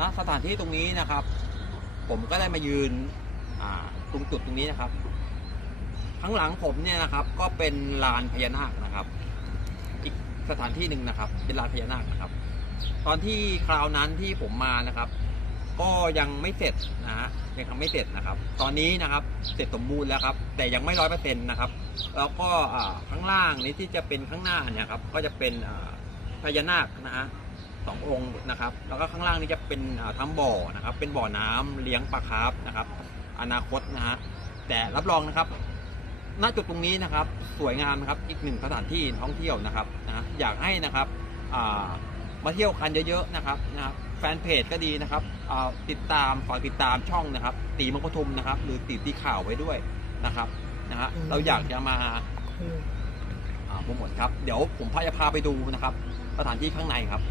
ณสถานที่ตรงนี้นะครับ ผมก็ได้มายืนตรงจุดตรงนี้นะครับ ข้างหลังผมเนี่ยนะครับ ก็เป็นลานพญานาคนะครับ อีกสถานที่หนึ่งนะครับ เป็นลานพญานาคนะครับ ตอนที่คราวนั้นที่ผมมานะครับ ก็ยังไม่เสร็จนะฮะยังทำไม่เสร็จนะครับ ตอนนี้นะครับเสร็จสมบูรณ์แล้วครับ แต่ยังไม่ร้อยเปอร์เซ็นต์นะครับ แล้วก็ข้างล่างนี้ที่จะเป็นข้างหน้าเนี่ยครับ ก็จะเป็นพญานาคนะฮะ สององค์นะครับ แล้วก็ข้างล่างนี้จะเป็นอ่าทำบ่อนะครับ เป็นบ่อน้ำเลี้ยงปลาคาร์ฟนะครับ อนาคตนะฮะ แต่รับรองนะครับ ณ จุดตรงนี้นะครับ สวยงามนะครับ อีกหนึ่งสถานที่ท่องเที่ยวนะครับนะอยากให้นะครับอ่ามาเที่ยวกันเยอะๆนะครับนะครับแฟนเพจก็ดีนะครับอ่าติดตามฝากติดตามช่องนะครับ ตีมังกรทุมนะครับ หรือตีตีข่าวไว้ด้วยนะครับนะฮะเราอยากจะมาอ่าโปรโมทครับ เดี๋ยวผมพาจะพาไปดูนะครับ สถานที่ข้างในครับ